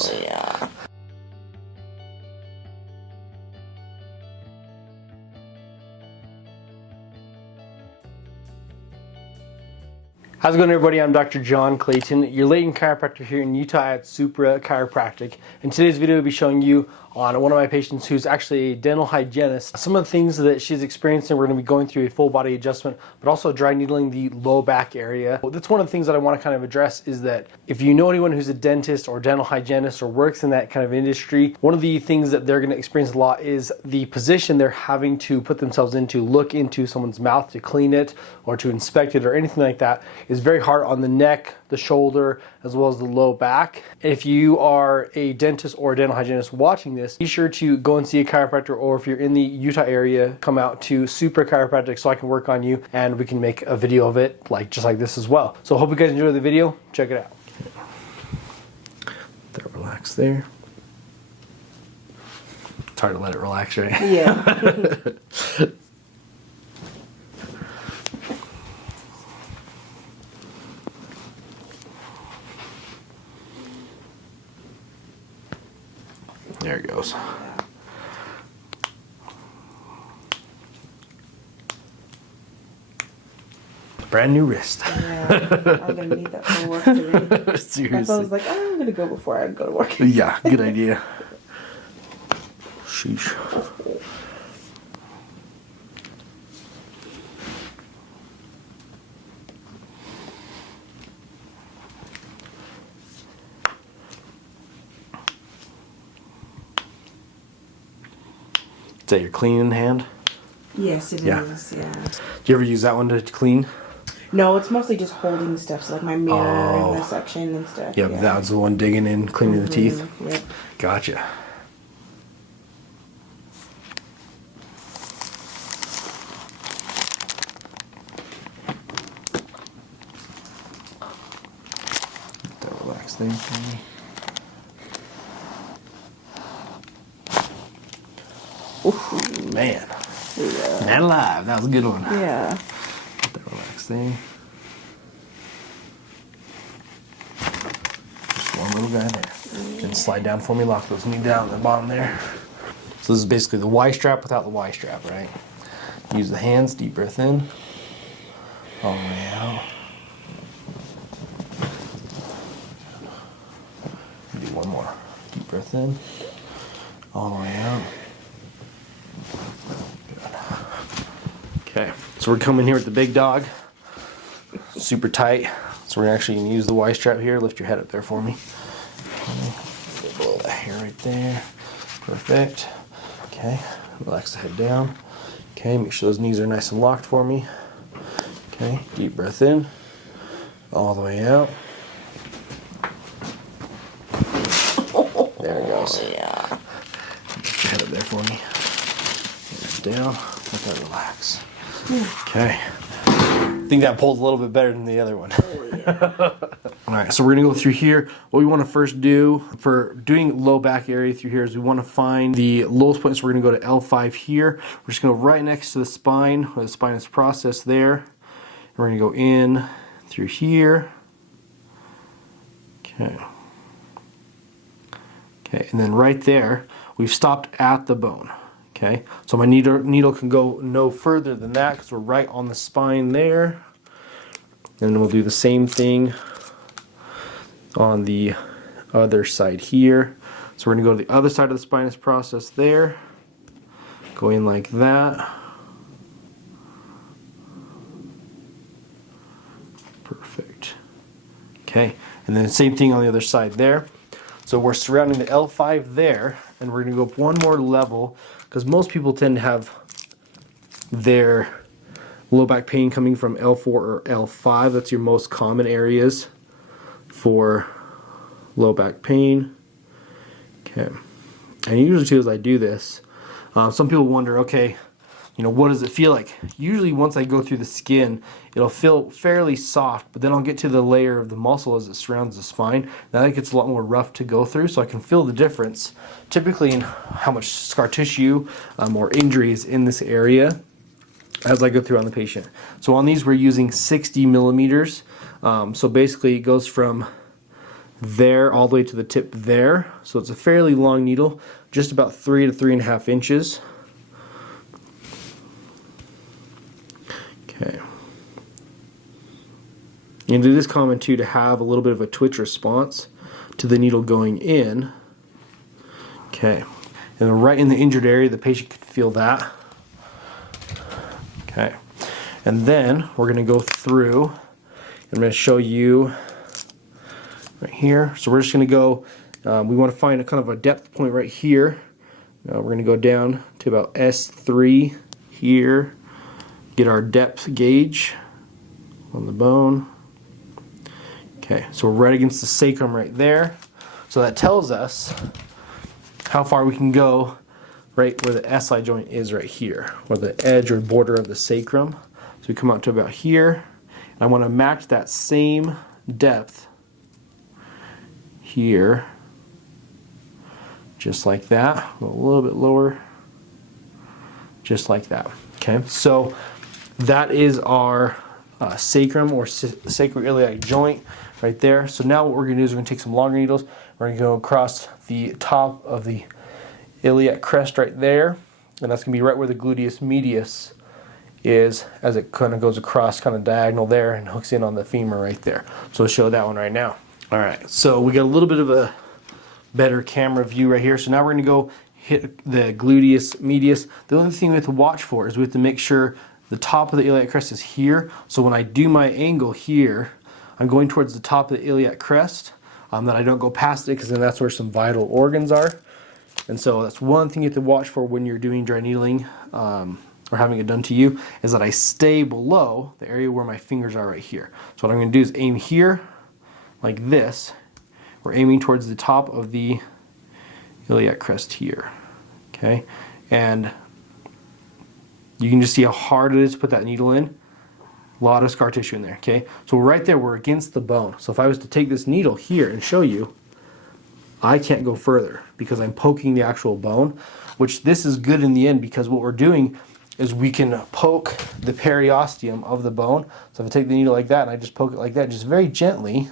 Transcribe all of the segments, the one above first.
goes. Yeah. How's it going, everybody? I'm Dr. Jon Clayton, your Layton chiropractor here in Utah at Supra Chiropractic. In today's video, I'll be showing you on one of my patients who's actually a dental hygienist, some of the things that she's experiencing. We're going to be going through a full body adjustment, but also dry needling the low back area. That's one of the things that I want to kind of address, is that if you know anyone who's a dentist or dental hygienist or works in that kind of industry, one of the things that they're going to experience a lot is the position they're having to put themselves into, look into someone's mouth to clean it or to inspect it or anything like that, is very hard on the neck, the shoulder, as well as the low back. If you are a dentist or a dental hygienist watching this, be sure to go and see a chiropractor, or if you're in the Utah area, come out to Supra Chiropractic so I can work on you and we can make a video of it just like this as well. So I hope you guys enjoy the video. Check it out. Let that relax there. It's hard to let it relax, right? Yeah. There it goes. Brand new wrist. Yeah, I'm gonna need that for work today. Seriously. So I was like, I'm gonna go before I go to work. Yeah, good idea. Sheesh. Is that your cleaning hand? Yes, it is. Yeah. Do you ever use that one to clean? No, it's mostly just holding stuff, so like my mirror and the suction and stuff. Yep, yeah. that was the one digging in, cleaning the teeth. Yep. Gotcha. Let that relax there for me. Ooh, man. Yeah. Man alive. That was a good one. Yeah. Let that relax there. Just one little guy there. Then slide down for me, lock those knees down at the bottom there. So this is basically the Y strap without the Y strap, right? Use the hands, deep breath in. All the way out. Do one more. Deep breath in. All the way out. Okay, so we're coming here with the big dog. Super tight. So we're actually going to use the Y strap here. Lift your head up there for me. Okay. Below that hair right there. Perfect. Okay, relax the head down. Okay, make sure those knees are nice and locked for me. Okay, deep breath in. All the way out. There it goes. Yeah. Lift your head up there for me. Head down. Let that relax. Okay. I think that pulled a little bit better than the other one. All right, so we're gonna go through here. What we want to first do for doing low back area through here is we want to find the lowest point. So we're gonna go to L5 here. We're just gonna go right next to the spine, where the spine is processed there. And we're gonna go in through here. Okay. Okay, and then right there, we've stopped at the bone. Okay, so my needle can go no further than that because we're right on the spine there. And we'll do the same thing on the other side here. So we're going to go to the other side of the spinous process there. Go in like that. Perfect. Okay, and then the same thing on the other side there. So we're surrounding the L5 there, and we're going to go up one more level because most people tend to have their low back pain coming from L4 or L5. That's your most common areas for low back pain. Okay, and usually too as I do this, some people wonder, okay, you know, what does it feel like? Usually once I go through the skin, it'll feel fairly soft, but then I'll get to the layer of the muscle as it surrounds the spine. Now that gets a lot more rough to go through, so I can feel the difference typically in how much scar tissue or injury is in this area as I go through on the patient. So on these we're using 60 millimeters. So basically it goes from there all the way to the tip there. So it's a fairly long needle, just about 3 to 3.5 inches. Okay. And it is common too to have a little bit of a twitch response to the needle going in. Okay. And right in the injured area, the patient could feel that. Okay. And then we're going to go through, I'm going to show you right here. So we're just going to go, we want to find a kind of a depth point right here. We're going to go down to about S3 here, get our depth gauge on the bone. Okay, so we're right against the sacrum right there. So that tells us how far we can go right where the SI joint is right here, or the edge or border of the sacrum. So we come out to about here. And I want to match that same depth here, just like that, a little bit lower, just like that. Okay, so that is our sacrum or sacroiliac joint right there. So now what we're going to do is we're going to take some longer needles. We're going to go across the top of the iliac crest right there, and that's going to be right where the gluteus medius is, as it kind of goes across kind of diagonal there and hooks in on the femur right there. So we'll show that one right now. All right, so we got a little bit of a better camera view right here. So now we're going to go hit the gluteus medius. The only thing we have to watch for is we have to make sure the top of the iliac crest is here. So when I do my angle here, I'm going towards the top of the iliac crest, that I don't go past it, because then that's where some vital organs are. And so that's one thing you have to watch for when you're doing dry needling or having it done to you, is that I stay below the area where my fingers are right here. So what I'm going to do is aim here like this. We're aiming towards the top of the iliac crest here. Okay, and you can just see how hard it is to put that needle in. A lot of scar tissue in there. Okay, so right there we're against the bone. So if I was to take this needle here and show you, I can't go further because I'm poking the actual bone, which this is good in the end, because what we're doing is we can poke the periosteum of the bone. So if I take the needle like that and I just poke it like that, just very gently, you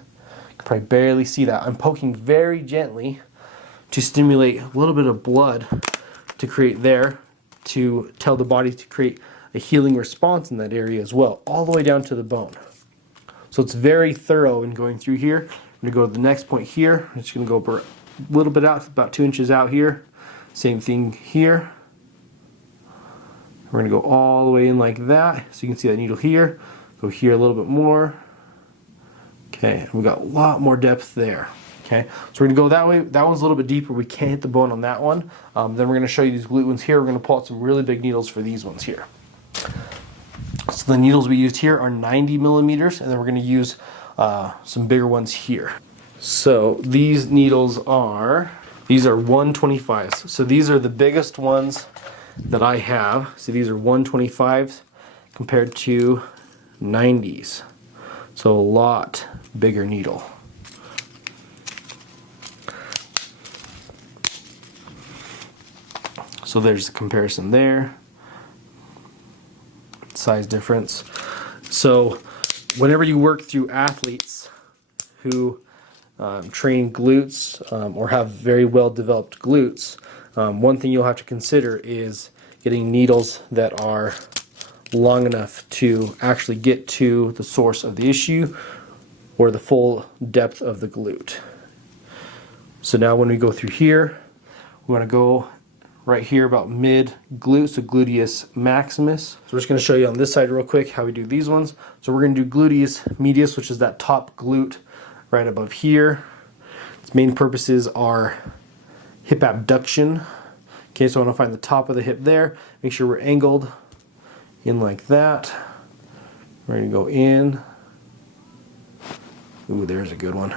can probably barely see that. I'm poking very gently to stimulate a little bit of blood to create there, to tell the body to create a healing response in that area as well, all the way down to the bone. So it's very thorough in going through here. I'm going to go to the next point here. I'm just going to go a little bit out, about 2 inches out here. Same thing here. We're going to go all the way in like that, so you can see that needle here. Go here a little bit more. Okay, and we got a lot more depth there. Okay, so we're going to go that way. That one's a little bit deeper. We can't hit the bone on that one. Then we're going to show you these glute ones here. We're going to pull out some really big needles for these ones here. So the needles we used here are 90 millimeters, and then we're going to use some bigger ones here. So these needles are, these are 125s. So these are the biggest ones that I have. So these are 125s compared to 90s. So a lot bigger needle. So there's the comparison there. Size difference. So whenever you work through athletes who train glutes or have very well developed glutes, one thing you'll have to consider is getting needles that are long enough to actually get to the source of the issue or the full depth of the glute. So now when we go through here, we want to go right here about mid glute, so gluteus maximus. So we're just going to show you on this side real quick how we do these ones. So we're going to do gluteus medius, which is that top glute right above here. Its main purposes are hip abduction. Okay, so I want to find the top of the hip there. Make sure we're angled in like that. We're going to go in. Ooh, there's a good one.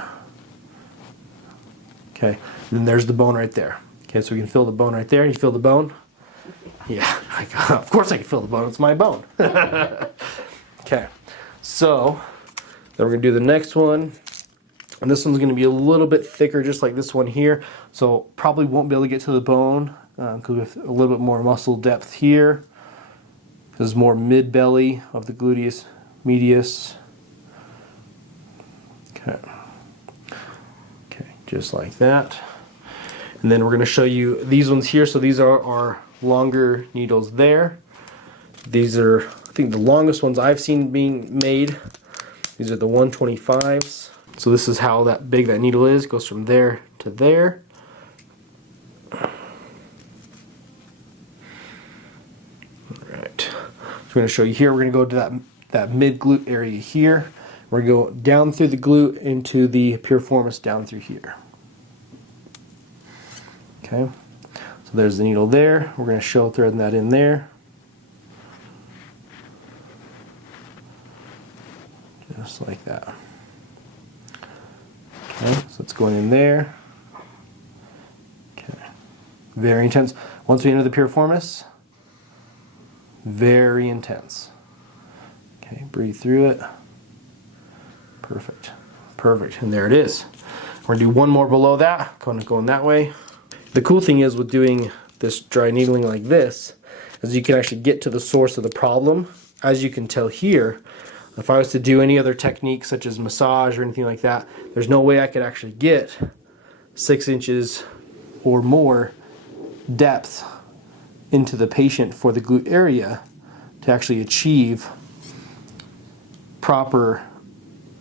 Okay, and then there's the bone right there. Okay, so we can feel the bone right there. You feel the bone? Yeah, of course I can feel the bone. It's my bone. Okay, so then we're going to do the next one. And this one's going to be a little bit thicker, just like this one here. So probably won't be able to get to the bone because we have a little bit more muscle depth here. This is more mid-belly of the gluteus medius. Okay. just like that. And then we're going to show you these ones here. So these are our longer needles there. These are, I think, the longest ones I've seen being made. These are the 125s. So this is how that big that needle is. It goes from there to there. Alright. So we're going to show you here. We're going to go to that mid glute area here. We're going to go down through the glute into the piriformis down through here. Okay. So there's the needle there. We're going to show threading that in there. Just like that. Okay, so it's going in there. Okay. Very intense. Once we enter the piriformis, very intense. Okay, breathe through it. Perfect. Perfect. And there it is. We're going to do one more below that, kind of going that way. The cool thing is with doing this dry needling like this, is you can actually get to the source of the problem. As you can tell here, if I was to do any other technique such as massage or anything like that, there's no way I could actually get 6 inches or more depth into the patient for the glute area to actually achieve proper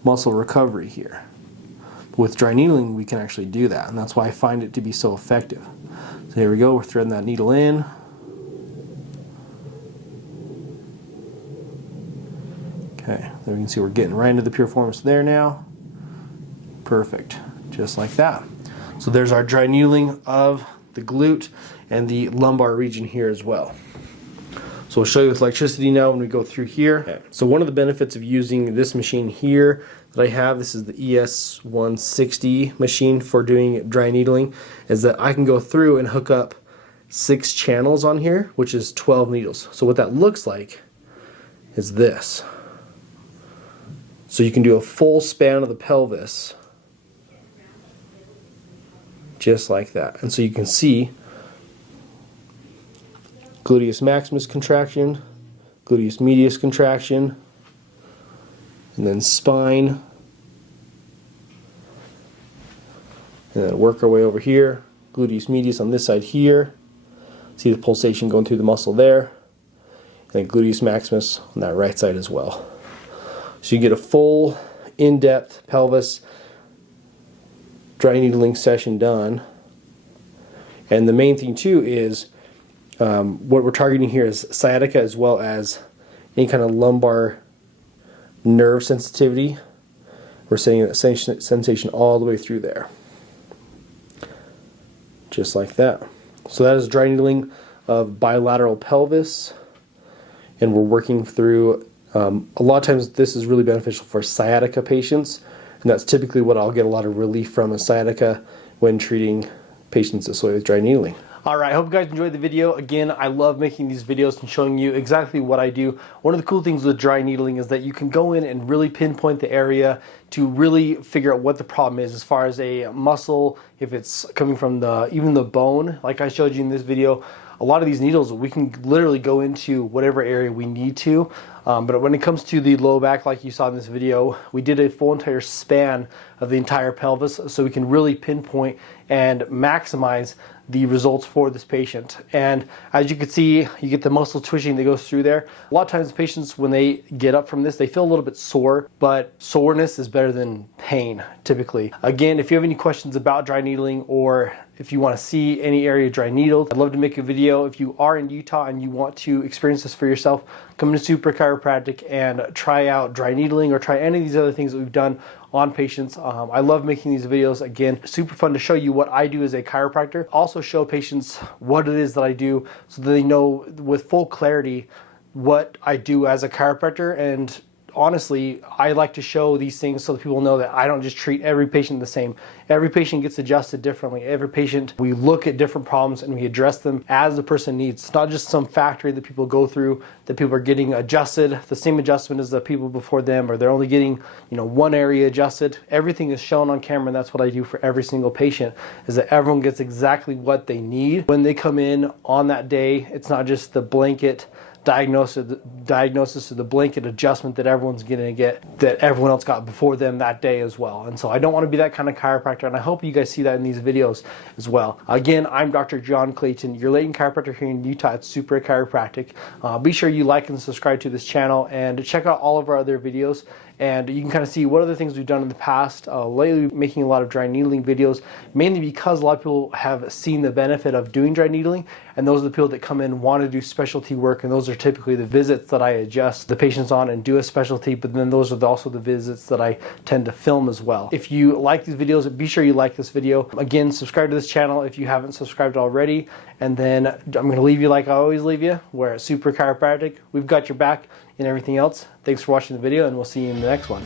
muscle recovery here. With dry needling, we can actually do that, and that's why I find it to be so effective. So here we go, we're threading that needle in. Okay, there we can see we're getting right into the piriformis there now. Perfect, just like that. So there's our dry needling of the glute and the lumbar region here as well. So we'll show you with electricity now when we go through here. Okay. So one of the benefits of using this machine here that I have, this is the ES160 machine for doing dry needling, is that I can go through and hook up 6 channels on here, which is 12 needles. So what that looks like is this. So you can do a full span of the pelvis, just like that. And so you can see gluteus maximus contraction, gluteus medius contraction, and then spine. And then work our way over here, gluteus medius on this side here. See the pulsation going through the muscle there. And then gluteus maximus on that right side as well. So you get a full in-depth pelvis dry needling session done. And the main thing too is what we're targeting here is sciatica as well as any kind of lumbar nerve sensitivity. We're setting that sensation all the way through there. Just like that. So that is dry needling of bilateral pelvis. And we're working through, a lot of times this is really beneficial for sciatica patients. And that's typically what I'll get a lot of relief from, is sciatica when treating patients this way with dry needling. Alright, I hope you guys enjoyed the video. Again, I love making these videos and showing you exactly what I do. One of the cool things with dry needling is that you can go in and really pinpoint the area to really figure out what the problem is as far as a muscle, if it's coming from even the bone, like I showed you in this video. A lot of these needles, we can literally go into whatever area we need to. But when it comes to the low back, like you saw in this video, we did a full entire span of the entire pelvis, so we can really pinpoint and maximize the results for this patient. And as you can see, you get the muscle twitching that goes through there. A lot of times patients, when they get up from this, they feel a little bit sore, but soreness is better than pain typically. Again, if you have any questions about dry needling, or if you want to see any area dry needled, I'd love to make a video. If you are in Utah and you want to experience this for yourself, come to Supra Chiropractic and try out dry needling or try any of these other things that we've done on patients. I love making these videos. Again, super fun to show you what I do as a chiropractor. Also show patients what it is that I do so that they know with full clarity what I do as a chiropractor. And honestly, I like to show these things so that people know that I don't just treat every patient the same. Every patient gets adjusted differently. Every patient, we look at different problems and we address them as the person needs. It's not just some factory that people go through, that people are getting adjusted, the same adjustment as the people before them, or they're only getting, one area adjusted. Everything is shown on camera, and that's what I do for every single patient, is that everyone gets exactly what they need when they come in on that day. It's not just the blanket diagnosis of the blanket adjustment that everyone's going to get, that everyone else got before them that day as well. And so I don't want to be that kind of chiropractor, and I hope you guys see that in these videos as well. Again, I'm Dr. Jon Clayton, your Layton chiropractor here in Utah at Supra Chiropractic. Be sure you like and subscribe to this channel and check out all of our other videos. And you can kind of see what other things we've done in the past. Lately, making a lot of dry needling videos, mainly because a lot of people have seen the benefit of doing dry needling, and those are the people that come in want to do specialty work, and those are typically the visits that I adjust the patients on and do a specialty, but then those are also the visits that I tend to film as well. If you like these videos, be sure you like this video. Again, subscribe to this channel if you haven't subscribed already, and then I'm going to leave you like I always leave you. We're at Supra Chiropractic. We've got your back and everything else. Thanks for watching the video, and we'll see you in the next one.